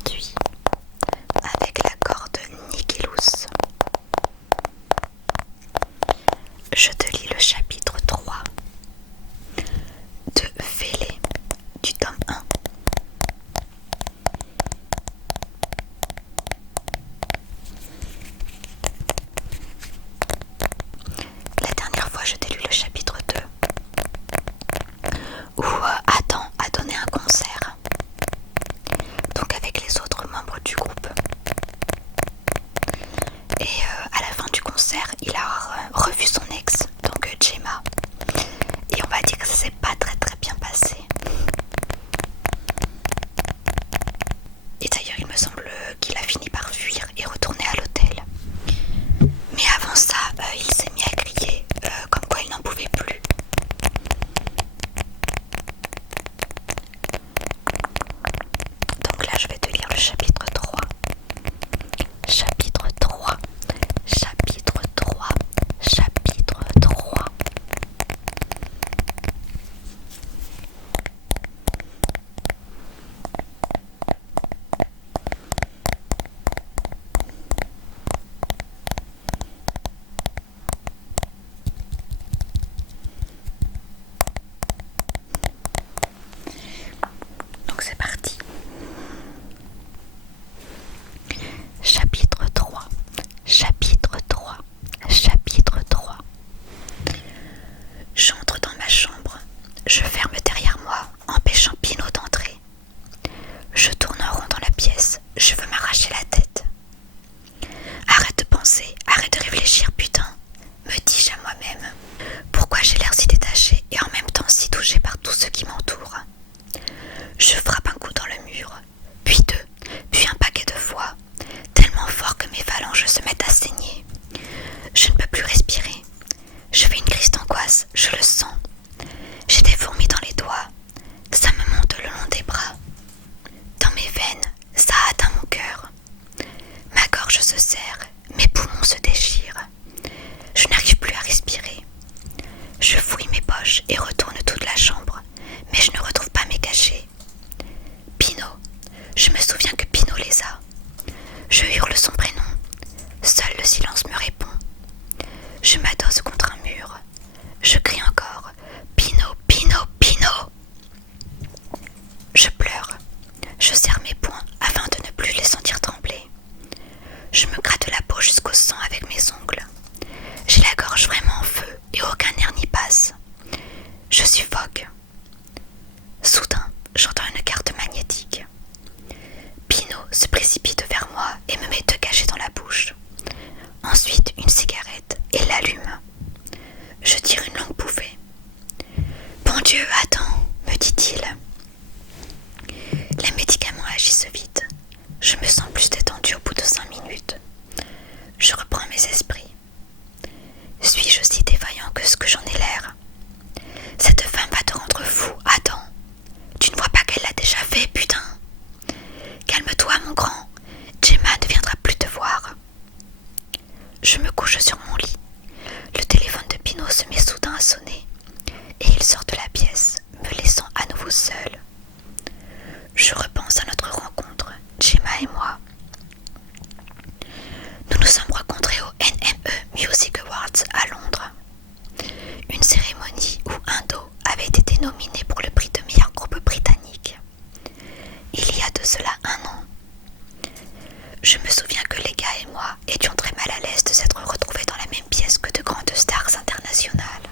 aujourd'hui avec l'accord de Nikilous. Je te lis le chapitre 3 de Fêlé du tome 1. La dernière fois, je t'ai lu le chapitre 2 où Adam a donné un concert, donc avec les autres membres du groupe. Et à la fin du concert, il a revu son ex, donc Gemma. Et on va dire que ça s'est pas très bien passé. Et d'ailleurs, il me semble qu'il a fini par fuir et retourner à l'hôtel. Mais avant ça, il s'est mis à crier, comme quoi il n'en pouvait plus. Donc là, je vais te lire le chapitre 3. Chapitre 3. Chapitre 3. Chapitre 3. Donc c'est parti. Chapitre 3. Chapitre 3. Chapitre 3. J'entre dans ma chambre. Je ferme derrière moi, empêchant Pino d'entrer. Je tourne en rond dans la pièce. Je veux m'arracher la tête. Arrête de penser, arrête de réfléchir, putain, me dis-je à moi-même. Pourquoi j'ai l'air si détaché et en même temps si touché par tout ce qui m'entoure? Je frappe un coup dans le mur, puis deux, puis un paquet de fois, tellement fort que mes phalanges se mettent à saigner. Je ne peux plus respirer. Je fais une crise d'angoisse, je le sens. J'ai des fourmis dans les doigts. Ça me monte le long des bras. Dans mes veines, ça a atteint mon cœur. Ma gorge se serre, mes poumons se déchirent. Je n'arrive plus à respirer. Je fouille mes poches et retourne toute la chambre, mais je ne retrouve pas mes cachets. Pino, je me souviens que Pino les a. Je hurle son prénom. Seul le silence me répond. Je m'adosse contre un mur. Je crie encore. Pino, Pino, Pino. Je pleure. Je serre mes poings afin de ne plus les sentir trembler. Je me gratte la peau jusqu'au sang avec mes ongles. J'ai la gorge vraiment en feu et aucun air n'y passe. Je suffoque. Soudain, j'entends une carte magnétique. Pino se précipite vers moi et me met deux cachets dans la bouche. Ensuite, une cigarette et l'allume. Je tire une longue bouffée. Bon Dieu, attends, me dit-il. Les médicaments agissent vite. Je me sens plus détendue au bout de 5 minutes. Je reprends mes esprits. Suis-je aussi défaillant que ce que j'en ai l'air? Cette femme va te rendre fou, Adam. Tu ne vois pas qu'elle l'a déjà fait, putain. Calme-toi, mon grand. Gemma ne viendra plus te voir. Je me couche sur mon lit. Le téléphone de Pino se met soudain à sonner et il sort de la pièce, me laissant à nouveau seule. Je repense à notre rencontre, Gemma et moi. Nous nous sommes rencontrés au NME Music Awards à Londres. Une cérémonie où Indo avait été nominé pour le prix de meilleur groupe britannique. Il y a de cela 1 an. Je me souviens que les gars et moi étions très mal à l'aise de s'être retrouvés dans la même pièce que de grandes stars internationales.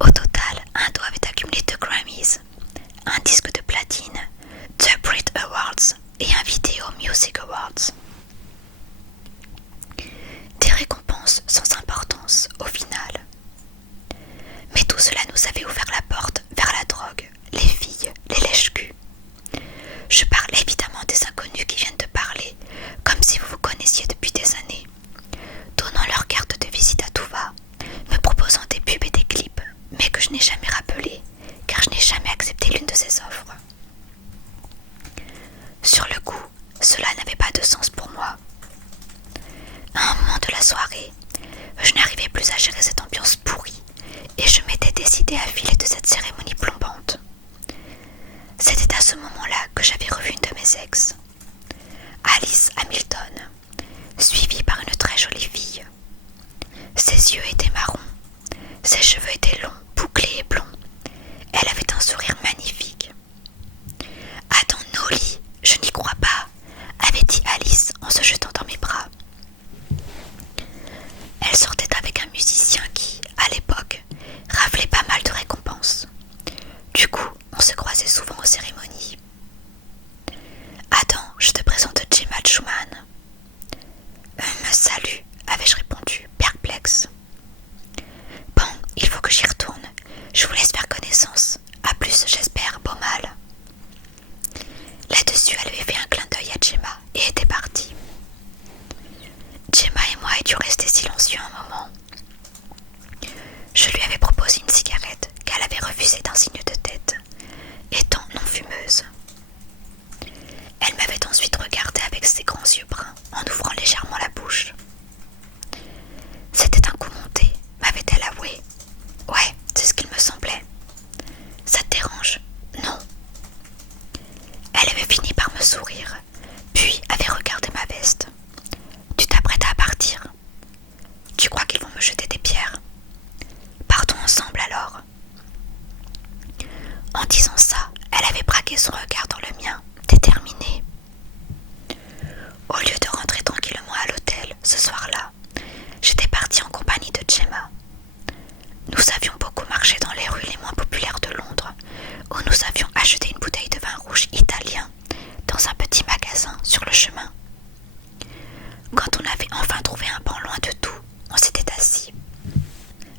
Au total, Indo avait accumulé 2 Grammys, un disque de platine, 2 Brit Awards et un Video Music Awards. Des récompenses sans importance au final. Mais tout cela nous avait ouvert la porte vers la drogue, les filles, les lèche-culs. Je parle évidemment des inconnus qui viennent te parler, comme si vous vous connaissiez depuis des années, donnant leur carte de visite à tout va, me proposant des pubs et des clips, mais que je n'ai jamais rappelé, car je n'ai jamais accepté l'une de ces offres. Sur le coup, cela n'avait pas de sens pour moi. À un moment de la soirée, je n'arrivais plus à gérer cette ambiance pourrie, et je m'étais décidée à filer de cette cérémonie plombante. C'était à ce moment-là que j'avais revu une de mes mes ex. Alice Hamilton, suivie par une très jolie fille. Ses yeux étaient marrons, ses cheveux étaient longs, bouclés et blonds. Elle avait un sourire magnifique. Attends, Nolly, je n'y crois pas, avait dit Alice en se jetant dans mes bras. Elle sortait avec un musicien qui, à l'époque, raflait pas mal de récompenses. Du coup, on se croisait souvent aux cérémonies. Attends, je te présente Gemma Schumann. Salut, avais-je répondu, perplexe. Bon, il faut que j'y retourne. Je vous laisse faire connaissance. À plus, j'espère, beau mal. Là-dessus, elle avait fait un clin d'œil à Gemma et était partie. Gemma et moi étions restés silencieux un moment. Je lui avais proposé une cigarette qu'elle avait refusée d'un signe de tête, étant non fumeuse. Elle m'avait ensuite regardé avec ses grands yeux bruns en ouvrant légèrement la bouche. C'était un coup monté, m'avait-elle avoué. Ouais, c'est ce qu'il me semblait. Ça te dérange? Non. Elle avait fini par me sourire, puis avait regardé ma veste. Tu t'apprêtes à partir? Tu crois qu'ils vont me jeter des pierres? Partons ensemble alors. En disant ça, elle avait braqué son regard dans le mien, déterminée. Au lieu de rentrer tranquillement à l'hôtel ce soir-là, j'étais partie en compagnie de Gemma. Nous avions beaucoup marché dans les rues les moins populaires de Londres, où nous avions acheté une bouteille de vin rouge italien dans un petit magasin sur le chemin. Quand on avait enfin trouvé un banc loin de tout, on s'était assis.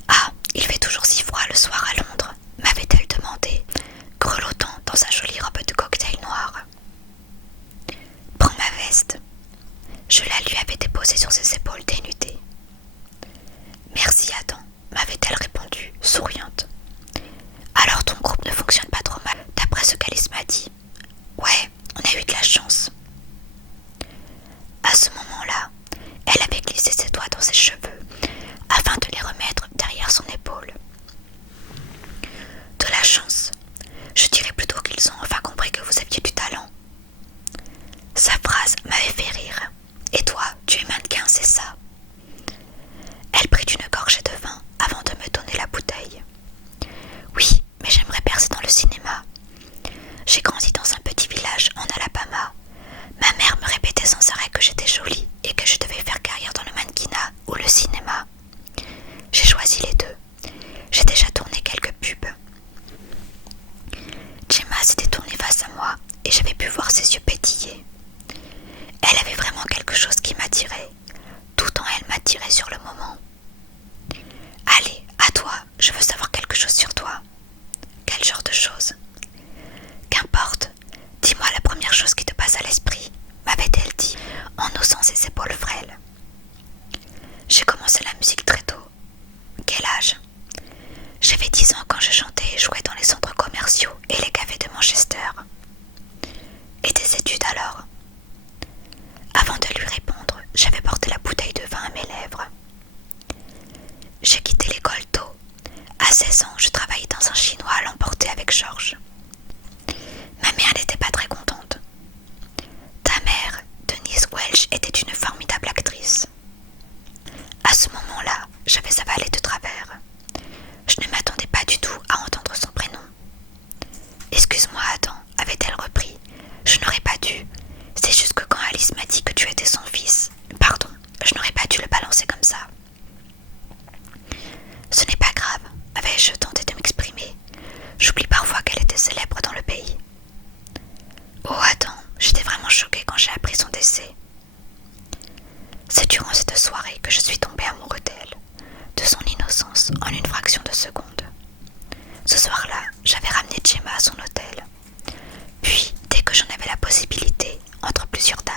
Ah, il fait toujours si froid le soir à Londres, m'avait-elle demandé, grelottant dans sa jolie robe de cocktail noire. Prends ma veste. Je la lui avais déposée sur ses épaules dénudées. Merci Adam, m'avait-elle répondu, souriante. Alors ton groupe ne fonctionne pas trop mal, d'après ce qu'Alice m'a dit. Ouais, on a eu de la chance. À ce moment-là, elle avait glissé ses doigts dans ses cheveux afin de les remettre derrière son épaule. De la chance. Je dirais plutôt qu'ils ont enfin compris que vous aviez du talent. Sa phrase m'avait fait rire. Et toi, tu es mannequin, c'est ça? Elle prit une gorgée de vin avant de me donner la bouteille. Oui, mais j'aimerais percer dans le cinéma. J'ai grandi dans un petit village en Alabama. Ma mère me répétait sans arrêt que j'étais jolie et que je devais faire carrière dans le mannequinat ou le cinéma. J'ai choisi les deux. J'ai déjà tourné quelques pubs. Gemma s'était tournée face à moi et j'avais pu voir ses yeux pétiller. Elle avait vraiment quelque chose qui m'attirait, tout en elle m'attirait sur le moment. Allez, à toi, je veux savoir quelque chose sur toi. Quel genre de chose? Qu'importe, dis-moi la première chose qui te passe à l'esprit, m'avait-elle dit en haussant ses épaules frêles. J'ai commencé la musique très tôt. Quel âge? J'avais 10 ans quand je chantais et jouais dans les centres commerciaux et les cafés de Manchester. Et tes études alors? Avant de lui répondre, j'avais porté la bouteille de vin à mes lèvres. J'ai quitté l'école tôt. À 16 ans, je travaillais dans un chinois à l'emporter avec Georges. Ma mère n'était pas très contente. Ta mère, Denise Welch, était une formidable actrice. À ce moment-là, j'avais avalé de travers. Je ne m'attendais pas du tout à entendre son prénom. Excuse-moi, Adam, avait-elle repris. Je n'aurais pas dû. C'est juste que quand Alice m'a dit que tu étais son fils, pardon, je n'aurais pas dû le balancer comme ça. Ce n'est pas grave, avais-je tenté de m'exprimer. J'oublie parfois qu'elle était célèbre dans le pays. Oh, Adam, j'étais vraiment choquée quand j'ai appris son décès. C'est durant cette soirée que je suis tombée amoureux d'elle, de son innocence en une fraction de seconde. Ce soir-là, j'avais ramené Gemma à son hôtel. Puis, dès que j'en avais la possibilité, entre plusieurs dames,